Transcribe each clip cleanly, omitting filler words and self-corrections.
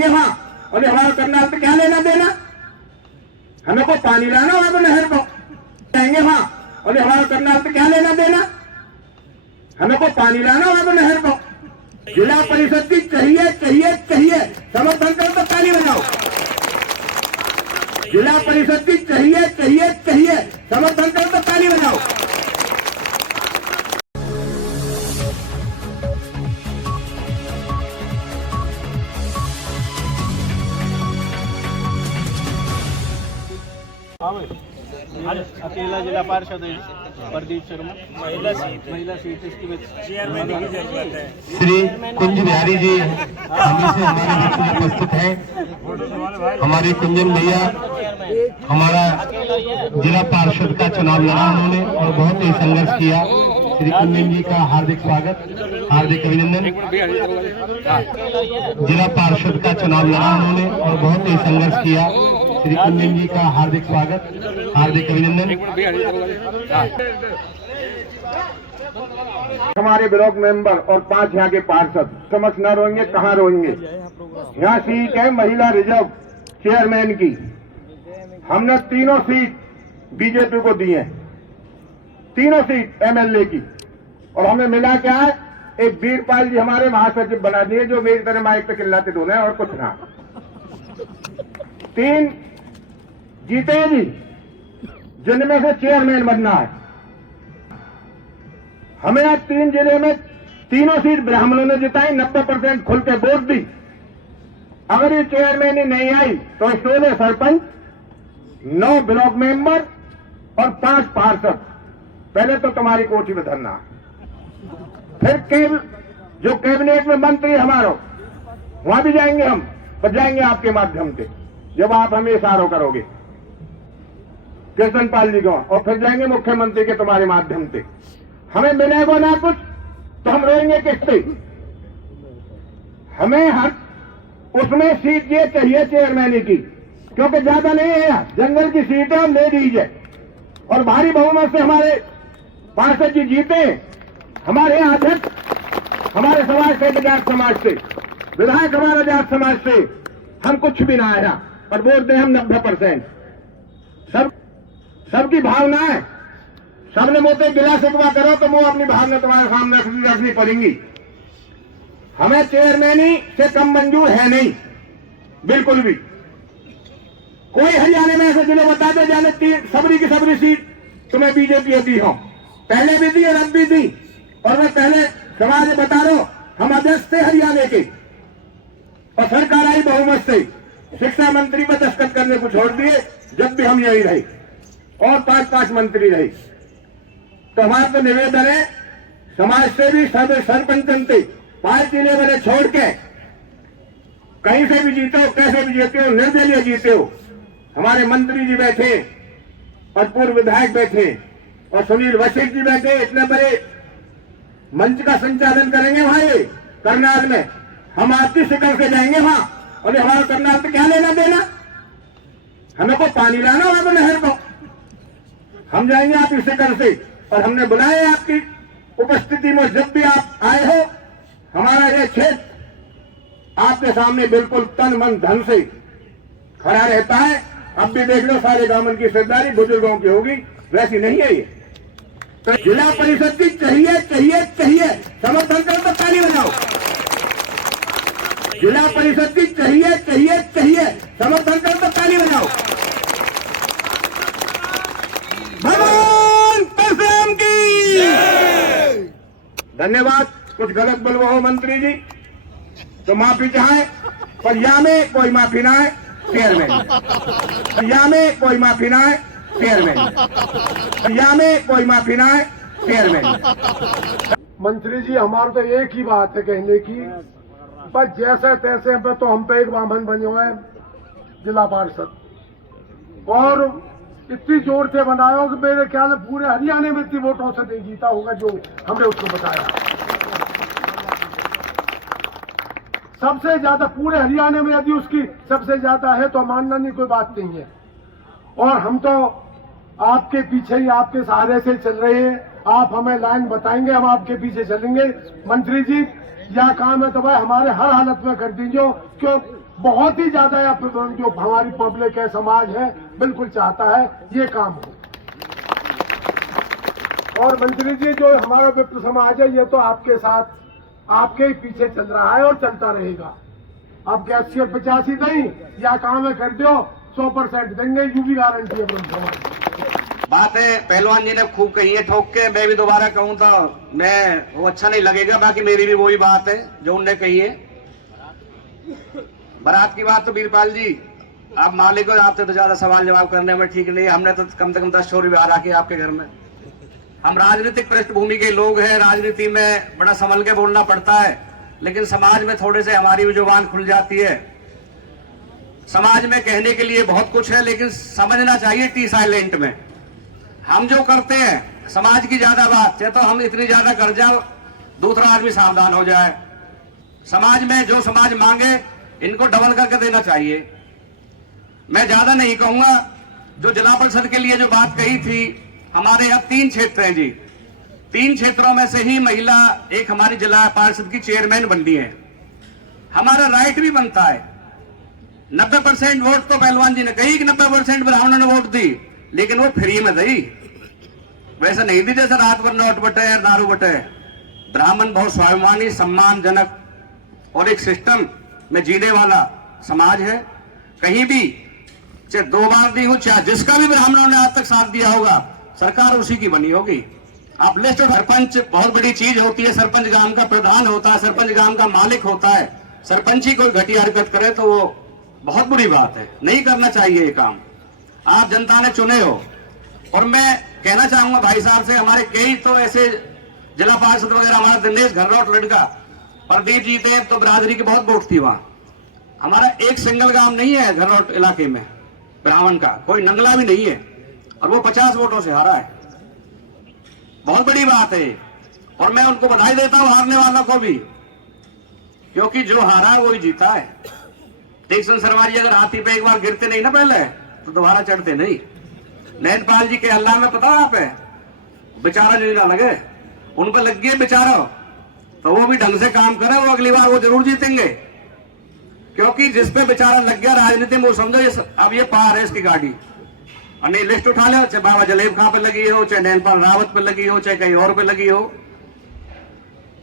जाएंगे वहां, और हमारा करनाल पे क्या लेना देना? हमें को पानी लाना होगा तो नहर को जाएंगे वहां, और हमारा करनाल पे क्या लेना देना? हमें को पानी लाना होगा तो नहर को। जिला परिषद की चाहिए चाहिए चाहिए, समर्थन करो तो ताली बजाओ। जिला परिषद की चाहिए चाहिए चाहिए, समर्थन करो तो ताली बजाओ। अकेला जिला पार्षद है प्रदीप शर्मा, महिला सीट इसकी चेयरमैन की जरूरत है। श्री कुंज बिहारी जी हमें से हमारे बीच में उपस्थित हैं। हमारे कुंजन भैया हमारा जिला पार्षद का चुनाव लड़ा उन्होंने और बहुत ही संघर्ष किया। श्री कुंजन जी का हार्दिक स्वागत, हार्दिक अभिनंदन। जिला पार्षद का चुनाव लड़ा उन्होंने और बहुत ही संघर्ष किया। श्री कुंजन जी का हार्दिक स्वागत, हार्दिक अभिनंदन। हमारे ब्लॉक मेंबर और 5 यहाँ के पार्षद समझ न रोएंगे, कहाँ रोएंगे? यहाँ सीट है महिला रिजर्व चेयरमैन की, हमने तीनों सीट बीजेपी को दी है, तीनों सीट एमएलए की। और हमें मिला क्या है? एक वीरपाल जी हमारे महासचिव बना दिए, जो मेरी तरह माइक पे चिल्लाते ढूंढे और कुछ ना। 3 जीते जी, जिनमें से चेयरमैन बनना है। हमें आज 3 जिले में तीनों सीट ब्राह्मणों ने जिताई, 90% खुल के वोट दी। अगर ये चेयरमैन ही नहीं आई तो 16 सरपंच, 9 ब्लॉक मेंबर और 5 पार्षद पहले तो तुम्हारी कोठी में धरना। फिर जो कैबिनेट में मंत्री हमारो वहां भी जाएंगे हम, पर जाएंगे आपके माध्यम से, जब आप हमें इशारों करोगे कृष्णपाल जी को, और फिर जाएंगे मुख्यमंत्री के तुम्हारे माध्यम से। हमें मिलेगा ना कुछ तो हम रोएंगे किससे? हमें हर उसमें सीट ये चाहिए चेयरमैन की, क्योंकि ज्यादा नहीं है, जंगल की सीट है और ले दीजिए। और भारी बहुमत से हमारे पार्षद जी जीते। हमारे यहाँ अध्यक्ष हमारे समाज से, जाट समाज से, विधायक हमारे जाट समाज से, हम कुछ भी ना आया और वोट दें हम 90%। सबकी भावना है, सबने मुंह पे गिला शिकवा करो तो मुंह अपनी भावना तुम्हारे सामने रखनी पड़ेंगी। हमें चेयरमैनी से कम मंजूर है नहीं, बिल्कुल भी। कोई हरियाणा में ऐसे जिले बता दे जाने सबरी की सबरी सीट तुम्हें बीजेपी दी हो, पहले भी दी और अब भी दी। और मैं पहले समाज बता रहा हूं, हम अध्यक्ष थे हरियाणा के और सरकार आई बहुमत से, शिक्षा मंत्री पर दस्तखत करने को छोड़ दिए जब भी हम यही रहे, और 5 मंत्री रहे। तो हमारा तो निवेदन है, समाज से भी सरपंच थे, पार्टी लेवल छोड़ के कहीं से भी जीते हो, कैसे भी जीते हो, निर्दलीय जीते हो। हमारे मंत्री जी बैठे और पूर्व विधायक बैठे और सुनील वशिष्ठ जी बैठे, इतने बड़े मंच का संचालन करेंगे वहां ये करनाल में। हम आपकी शिकल से जाएंगे वहां, और हमारा करनाल पे क्या लेना देना? हमें को पानी लाना होगा तो नहर को हम जाएंगे आपकी शिकल से। और हमने बुलाया आपकी उपस्थिति में, जब भी आप आए हो हमारा यह क्षेत्र आपके सामने बिल्कुल तन मन धन से खड़ा रहता है। अब भी देख लो, सारे गांव की सरदारी बुजुर्गों की होगी, वैसी नहीं है ये। तो जिला परिषद की चाहिए चाहिए चाहिए, समर्थन करो तो ताली बजाओ। जिला परिषद की चाहिए चाहिए चाहिए, समर्थन करो तो ताली बजाओ। भगवान परशुराम की धन्यवाद। कुछ गलत बोलो हो मंत्री जी तो माफी चाहे, पर यहाँ में कोई माफी ना है चेयरमैन, यहाँ में कोई माफी ना है चेयरमैन, यहाँ में कोई माफी ना है चेयरमैन। मंत्री जी हमारा तो एक ही बात है कहने की, बस जैसे तैसे पे तो हम पे एक वामन बने हुए हैं जिला पार्षद, और इतनी जोर से बनाया कि मेरे ख्याल में पूरे हरियाणा में इतनी वोटों से नहीं जीता होगा जो हमने उसको बताया। सबसे ज्यादा पूरे हरियाणा में यदि उसकी सबसे ज्यादा है तो मानना नहीं कोई बात नहीं है। और हम तो आपके पीछे ही, आपके सहारे से चल रहे हैं। आप हमें लाइन बताएंगे, हम आपके पीछे चलेंगे। मंत्री जी यह काम है तो भाई हमारे हर हालत में कर दीजिए, क्यों बहुत ही ज्यादा जो हमारी पब्लिक है, समाज है, बिल्कुल चाहता है ये काम हो। और मंत्री जी, जो हमारा विप्र समाज है ये तो आपके साथ, आपके ही पीछे चल रहा है और चलता रहेगा। अब कैशियर 85 नहीं, या काम है कर दो, 100% देंगे, यू भी गारंटी है विप्र समाज। बातें पहलवान जी ने खूब कही है ठोक के, मैं भी दोबारा कहूं तो मैं वो अच्छा नहीं लगेगा। बाकी मेरी भी वही बात है जो उनने कही है। बारात की बात तो वीरपाल जी आप मालिक हो, आपसे तो ज्यादा सवाल जवाब करने में ठीक नहीं है। हमने तो कम से कम 10 चोरी बाहर आके आपके घर में। हम राजनीतिक पृष्ठभूमि के लोग हैं, राजनीति में बड़ा संभल के बोलना पड़ता है, लेकिन समाज में थोड़े से हमारी भी जुबान खुल जाती है। समाज में कहने के लिए बहुत कुछ है, लेकिन समझना चाहिए टी साइलेंट में। हम जो करते हैं समाज की ज्यादा बात, चाहे तो हम इतनी ज्यादा कर जाओ दूसरा आदमी सावधान हो जाए। समाज में जो समाज मांगे इनको डबल करके देना चाहिए। मैं ज्यादा नहीं कहूंगा। जो जिला परिषद के लिए जो बात कही थी, हमारे यहाँ 3 क्षेत्र हैं जी। 3 क्षेत्रों में से ही महिला एक हमारी जिला पार्षद की चेयरमैन बनती है। हमारा राइट भी बनता है। 90% वोट तो पहलवान जी ने कही कि 90% ब्राह्मणों ने वोट दी, लेकिन वो फ्री में दी, वैसे नहीं दी जैसे रात भर नोट बटे दारू बटे। ब्राह्मण बहुत स्वाभिमानी, सम्मानजनक और एक सिस्टम में जीने वाला समाज है। कहीं भी चाहे 2 बार दी हो, चाहे जिसका भी ब्राह्मणों ने आज तक साथ दिया होगा, सरकार उसी की बनी होगी। आप लिस्ट, सरपंच बहुत बड़ी चीज होती है। सरपंच गांव का प्रधान होता है, सरपंच गांव का मालिक होता है। सरपंच ही कोई घटिया हरकत करे तो वो बहुत बुरी बात है, नहीं करना चाहिए ये काम। आप जनता ने चुने हो। और मैं कहना चाहूंगा भाई साहब से, हमारे कई तो ऐसे जिला पार्षद वगैरह, हमारा दिनेश घरनौट लड़का प्रदीप जीते तो बिरादरी की बहुत वोट थी वहां। हमारा एक सिंगल गांव नहीं है घरनौट इलाके में ब्राह्मण का, कोई नंगला भी नहीं है, और वो 50 वोटों से हारा है। बहुत बड़ी बात है। और मैं उनको बधाई देता हूं हारने वालों को भी, क्योंकि जो हारा है वही जीता है। तीक्ष्ण शर्मा जी अगर हाथी पे एक बार गिरते नहीं ना पहले, तो दोबारा चढ़ते नहीं। नैनपाल जी के अल्लाह में पता आप है, बेचारा नहीं ना लगे, उन पर लग गए बेचारा, तो वो भी ढंग से काम करे, वो अगली बार वो जरूर जीतेंगे। क्योंकि जिस पे बेचारा लग गया राजनीति में, वो समझो अब ये पार है इसकी गाड़ी। और नहीं लिस्ट उठा ले, चाहे बाबा जलेब खां पे लगी हो, चाहे नैनपाल रावत पे लगी हो, चाहे कहीं और पे लगी हो,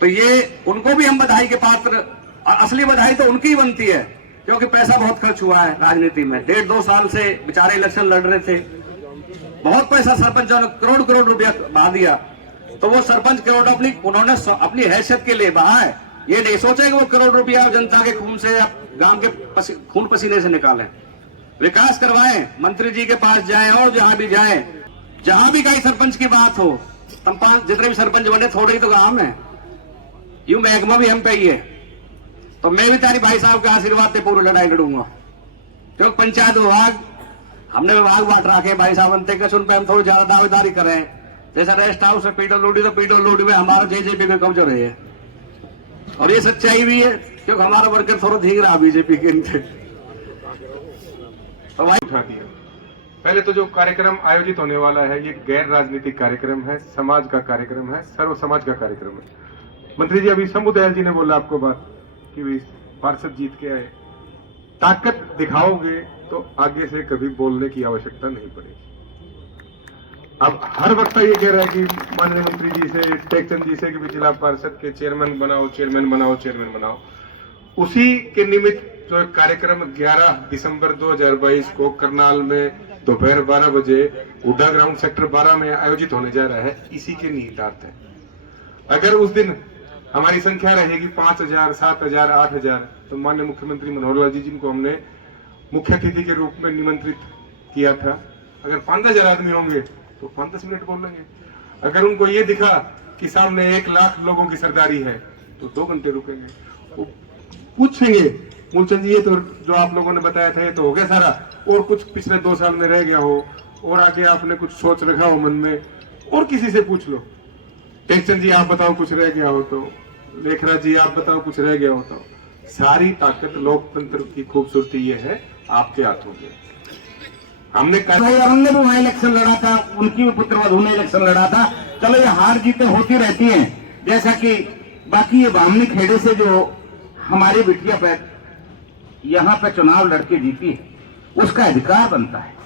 तो ये उनको भी हम बधाई के पात्र। असली बधाई तो उनकी बनती है, क्योंकि पैसा बहुत खर्च हुआ है राजनीति में। 1.5-2 साल से बेचारे इलेक्शन लड़ रहे थे, बहुत पैसा सरपंचों ने करोड़ रुपया बहा दिया। तो वो सरपंच करोड़ उन्होंने अपनी हैसियत के लिए बहा है। ये नहीं सोचे कि वो करोड़ रुपया जनता के खून से, गांव के खून पसीने से निकालें। विकास करवाएं, मंत्री जी के पास जाएं, और जहां भी जाएं, जहां भी कहीं सरपंच की बात हो, जितने भी सरपंच बने थोड़े ही तो गांव में, यूं महकमा भी हम पे ही है। तो मैं भी तारी भाई साहब के आशीर्वाद से पूरी लड़ाई लड़ूंगा। क्योंकि पंचायत विभाग हमने विभाग बांट रखे भाई साहब, अंते के सुन पे हम थोड़ी ज्यादा दावेदारी करें। जैसे रेस्ट हाउस है पीडब्ल्यूडी, तो पीडब्ल्यूडी में हमारा जेजेपी में कब्जा रहे है, और ये सच्चाई भी है, क्योंकि हमारा वर्कर थोड़ा धीक रहा बीजेपी के इनके। तो उठा दिया। पहले तो जो कार्यक्रम आयोजित होने वाला है, ये गैर राजनीतिक कार्यक्रम है, समाज का कार्यक्रम है, सर्व समाज का कार्यक्रम है। मंत्री जी अभी शंभू दयाल जी ने बोला आपको बात कि भी पार्षद जीत के आए, ताकत दिखाओगे तो आगे से कभी बोलने की आवश्यकता नहीं पड़ेगी। अब हर वक्त ये कह रहा है कि माननीय मंत्री जी से, टेकचंद जी से कि जिला पार्षद के चेयरमैन बनाओ, चेयरमैन बनाओ, चेयरमैन बनाओ। उसी के निमित्त जो कार्यक्रम 11 दिसंबर 2022 को करनाल में दोपहर 12 बजे हुड्डा ग्राउंड सेक्टर 12 में आयोजित होने जा रहा है, इसी के निहितार्थ है। अगर उस दिन हमारी संख्या रहेगी 5000, 7000, 8000, तो माननीय मुख्यमंत्री मनोहर लाल जी जिनको हमने मुख्य अतिथि के रूप में निमंत्रित किया था, अगर 5000 आदमी होंगे तो 5-10 मिनट बोल लेंगे। अगर उनको ये दिखा कि सामने 1 लाख लोगों की सरदारी है तो 2 घंटे रुकेंगे। वो पूछेंगे, मूलचंद जी ये तो जो आप लोगों ने बताया था ये तो हो गया सारा, और कुछ पिछले 2 साल में रह गया हो, और आगे आपने कुछ सोच रखा हो मन में, और किसी से पूछ लो। टेकचंद जी आप बताओ कुछ रह गया हो तो, लेखराज जी आप बताओ कुछ रह गया हो तो। सारी ताकत लोकतंत्र की खूबसूरती ये है आपके हाथों में। हमने भी वहां इलेक्शन लड़ा था, उनकी भी पुत्रवधू ने इलेक्शन लड़ा था। चलो ये हार जीतें होती रहती हैं, जैसा कि बाकी ये बामनी खेड़े से जो हमारी बिटिया यहाँ पे चुनाव लड़के जीती है, उसका अधिकार बनता है।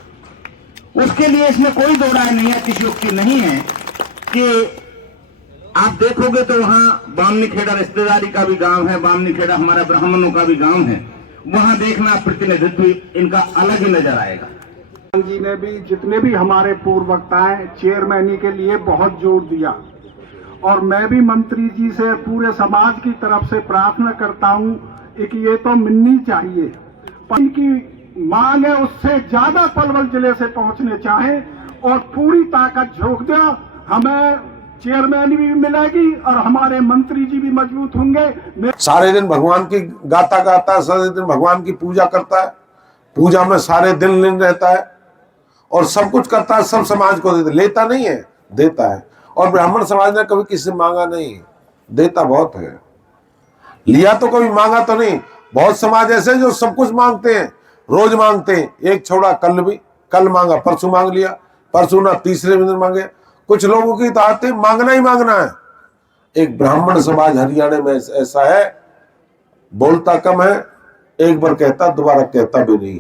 उसके लिए इसमें कोई दो राय नहीं है, अतिशयोक्ति नहीं है कि आप देखोगे तो वहां बामनीखेड़ा रिश्तेदारी का भी गांव है, बामनीखेड़ा हमारा ब्राह्मणों का भी गांव है, वहां देखना प्रतिनिधित्व इनका अलग ही नजर आएगा। जी ने भी, जितने भी हमारे पूर्व वक्ता हैं, चेयरमैनी के लिए बहुत जोर दिया और मैं भी मंत्री जी से पूरे समाज की तरफ से प्रार्थना करता हूं कि ये तो मिलनी चाहिए, पर इनकी मांग है उससे ज्यादा पलवल जिले से पहुंचने चाहें और पूरी ताकत झोंक दो, हमें चेयरमैन भी मिलेगी और हमारे मंत्री जी भी मजबूत होंगे। सारे दिन भगवान की गाता गाता है, सारे दिन भगवान की पूजा करता है, पूजा में सारे दिन लीन रहता है और सब कुछ करता है, सब समाज को लेता नहीं है, देता है। और ब्राह्मण समाज ने कभी किसी से मांगा नहीं, देता बहुत है, लिया तो कभी मांगा तो नहीं। बहुत समाज ऐसे जो सब कुछ मांगते हैं, रोज मांगते हैं, एक छोड़ा कल मांगा, परसों मांग लिया, परसों ना तीसरे दिन मांगे। कुछ लोगों की तो आते मांगना ही मांगना है। एक ब्राह्मण समाज हरियाणा में ऐसा है, बोलता कम है, एक बार कहता दोबारा कहता भी नहीं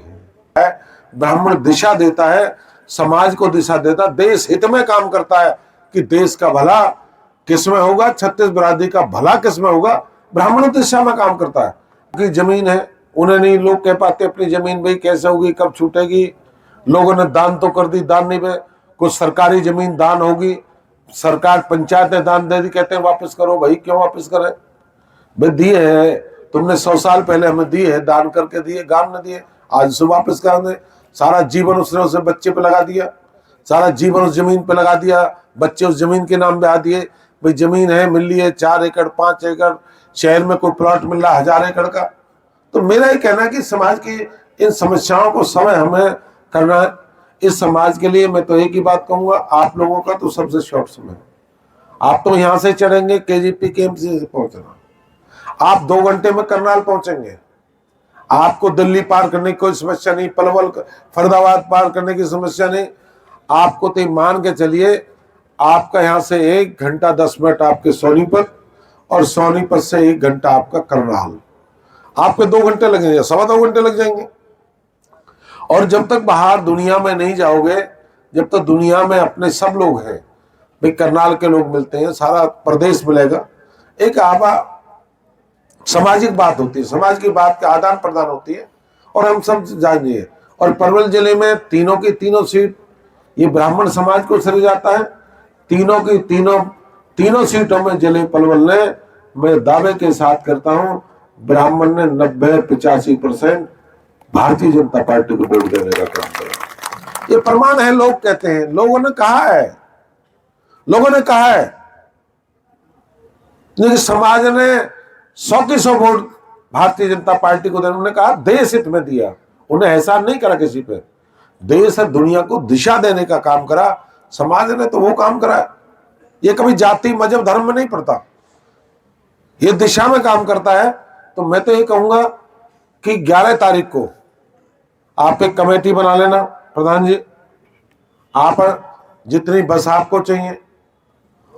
है। ब्राह्मण दिशा देता है, समाज को दिशा देता, देश हित में काम करता है कि देश का भला किसमें होगा, छत्तीस बिरादरी का भला किसमें होगा, ब्राह्मण दिशा में काम करता है। कि जमीन है, उन्हें नहीं लोग कह पाते अपनी जमीन भाई कैसे होगी, कब छूटेगी। लोगों ने दान तो कर दी, दान नहीं पे कुछ सरकारी जमीन दान होगी, सरकार पंचायत ने दान दे दी, कहते हैं वापस करो। भाई क्यों वापस करें भाई, दिए है तुमने 100 साल पहले हमें दिए है, दान करके दिए, गांव ने दिए, आज से वापस कर दे। सारा जीवन उसने उसे बच्चे पे लगा दिया, सारा जीवन उस जमीन पे लगा दिया, बच्चे उस जमीन के नाम बहा दिए। भाई जमीन है मिल रही है 4 एकड़ 5 एकड़, शहर में कोई प्लॉट मिल रहा 1000 एकड़ का। तो मेरा ये कहना है कि समाज की इन समस्याओं को समय हमें करना है। इस समाज के लिए मैं तो एक ही बात कहूंगा, आप लोगों का तो सबसे शॉर्ट समय, आप तो यहां से चढ़ेंगे केजीपी KMC से पहुंचना, आप 2 घंटे में करनाल पहुंचेंगे, आपको दिल्ली पार करने की कोई समस्या नहीं, पलवल फरीदाबाद पार करने की समस्या नहीं। आपको तो मान के चलिए, आपका यहां से 1 घंटा 10 मिनट आपके सोनीपत और सोनीपत से 1 घंटा आपका करनाल, आपके 2 घंटे लगेंगे, 2.25 घंटे लग जाएंगे। और जब तक बाहर दुनिया में नहीं जाओगे, जब तक दुनिया में अपने सब लोग हैं, भाई करनाल के लोग मिलते हैं, सारा प्रदेश मिलेगा, एक सामाजिक बात होती है, समाज की बात का आदान प्रदान होती है और हम सब जानिए। और पलवल जिले में तीनों की तीनों सीट ये ब्राह्मण समाज को सर जाता है, तीनों की तीनों सीटों में जिले पलवल ने, मैं दावे के साथ करता हूं, ब्राह्मण ने 90-85% भारतीय जनता पार्टी को वोट देने का काम करा। ये प्रमाण है, लोग कहते हैं, लोगों ने कहा है, लेकिन समाज ने 100 की 100 वोट भारतीय जनता पार्टी को देने, उन्होंने कहा देश हित में दिया, उन्हें एहसान नहीं करा किसी पे, देश और दुनिया को दिशा देने का काम करा समाज ने, तो वो काम करा। ये कभी जाति मजहब धर्म में नहीं पड़ता, ये दिशा में काम करता है। तो मैं तो ये कहूंगा कि 11 तारीख को आप एक कमेटी बना लेना, प्रधान जी, आप जितनी बस आपको चाहिए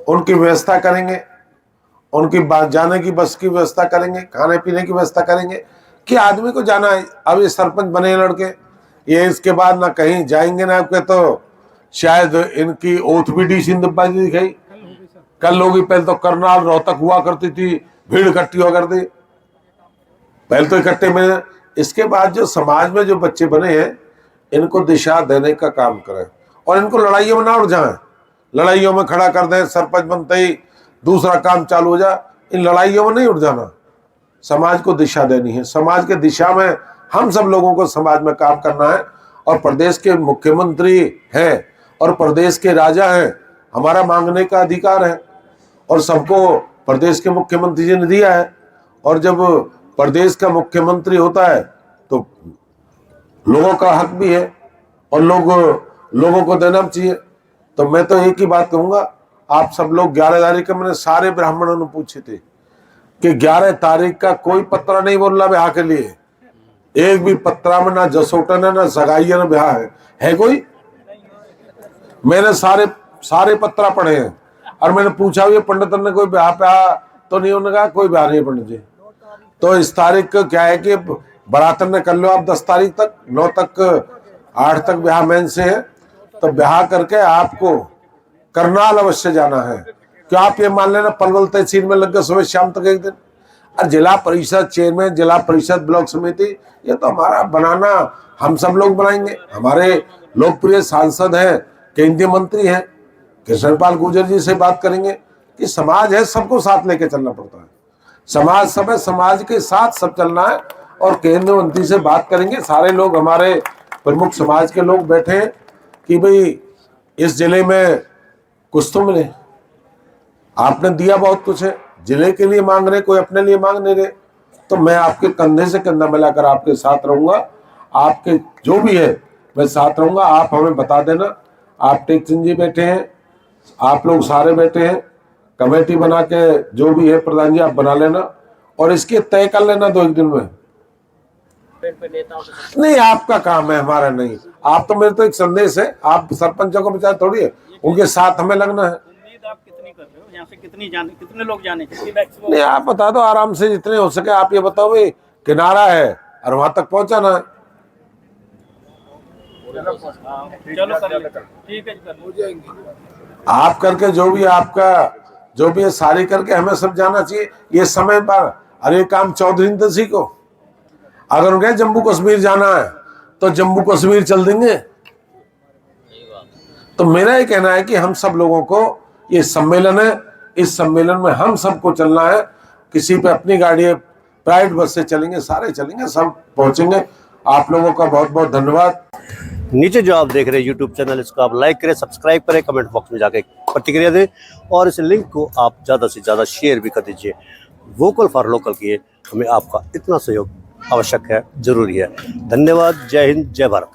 उनकी व्यवस्था करेंगे, उनकी जाने की बस की व्यवस्था करेंगे, खाने पीने की व्यवस्था करेंगे कि आदमी को जाना है। अब ये सरपंच बने लड़के, ये इसके बाद ना कहीं जाएंगे ना आपके, तो शायद इनकी ओथ भी डी सिंधुपा जी दिखाई, कल होगी। पहले तो करनाल रोहतक हुआ करती थी, भीड़ इकट्ठी हुआ करती, पहले तो इकट्ठे में। इसके बाद जो समाज में जो बच्चे बने हैं, इनको दिशा देने का काम करें और इनको लड़ाइयों में ना उड़ जाए, लड़ाइयों में खड़ा कर दें, सरपंच बनते ही दूसरा काम चालू हो जाए, इन लड़ाइयों में नहीं उड़ जाना। समाज को दिशा देनी है, समाज के दिशा में हम सब लोगों को समाज में काम करना है। और प्रदेश के मुख्यमंत्री हैं और प्रदेश के राजा हैं, हमारा मांगने का अधिकार है और सबको प्रदेश के मुख्यमंत्री जी ने दिया है। और जब प्रदेश का मुख्यमंत्री होता है तो लोगों का हक भी है और लोगों को देना चाहिए। तो मैं तो एक ही बात कहूंगा, आप सब लोग 11 तारीख का, मैंने सारे ब्राह्मणों ने पूछे थे कि 11 तारीख का कोई पत्रा नहीं बोल रहा ब्याह के लिए, एक भी पत्रा में ना जसोटन है ना सगाइया ना ब्याह है कोई? मैंने सारे पत्रा पढ़े हैं और मैंने पूछा भी पंडित ने कोई ब्याह तो नहीं, उन्होंने कहा कोई ब्याह नहीं पंडित जी। तो इस तारीख को क्या है कि बरातर ने कर लो आप 10 तारीख तक, 9 तक 8 तक ब्याह मेन से है, तो ब्याह करके आपको करनाल अवश्य जाना है। क्या आप ये मान लेना पलवल तहसील में लग गए सुबह शाम तक एक दिन। और जिला परिषद चेयरमैन, जिला परिषद ब्लॉक समिति, ये तो हमारा बनाना, हम सब लोग बनाएंगे। हमारे लोकप्रिय सांसद हैं, केंद्रीय मंत्री हैं, कृष्णपाल गुर्जर जी से बात करेंगे कि समाज है, सबको साथ लेके चलना पड़ता है। समाज सब है, समाज के साथ सब चलना है। और केंद्रीय मंत्री से बात करेंगे, सारे लोग हमारे प्रमुख समाज के लोग बैठे हैं कि भाई इस जिले में कुछ तो मिले। आपने दिया बहुत कुछ है, जिले के लिए मांग रहे, कोई अपने लिए मांग नहीं रहे, तो मैं आपके कंधे से कंधा मिलाकर आपके साथ रहूंगा। आपके जो भी है मैं साथ रहूंगा। आप हमें बता देना। आप टेक सिंह जी बैठे हैं, आप लोग सारे बैठे हैं, कमेटी बना के जो भी है प्रधान जी आप बना लेना और इसके तय कर लेना 2 दिन में। नहीं, आपका काम है, हमारा नहीं। आप तो मेरे तो एक संदेश है, आप सरपंचों को बेचारे थोड़ी है, उनके साथ हमें लगना है। उम्मीद आप कितनी कर रहे हो, यहाँ से कितने लोग जाने, कितनी मैक्सिमम? नहीं, आप बता दो आराम से जितने हो सके। आप ये बताओ भाई किनारा है और वहां तक पहुंचाना है। चलो ठीक है, आप करके जो भी आपका जो भी है सारी करके हमें सब जाना चाहिए ये समय पर। अरे काम 14 दिन तो सीखो। अगर उनके जम्मू कश्मीर जाना है तो जम्मू कश्मीर चल देंगे। तो मेरा ये कहना है कि हम सब लोगों को, ये सम्मेलन है, इस सम्मेलन में हम सबको चलना है। किसी पे अपनी गाड़ी है, प्राइवेट बस से चलेंगे, सारे चलेंगे, सब पहुंचेंगे। आप लोगों का बहुत बहुत धन्यवाद। नीचे जो आप देख रहे हैं यूट्यूब चैनल, इसको आप लाइक करें, सब्सक्राइब करें, कमेंट बॉक्स में जाके प्रतिक्रिया दें और इस लिंक को आप ज़्यादा से ज़्यादा शेयर भी कर दीजिए। वोकल फॉर लोकल की हमें आपका इतना सहयोग आवश्यक है, जरूरी है। धन्यवाद। जय हिंद, जय भारत।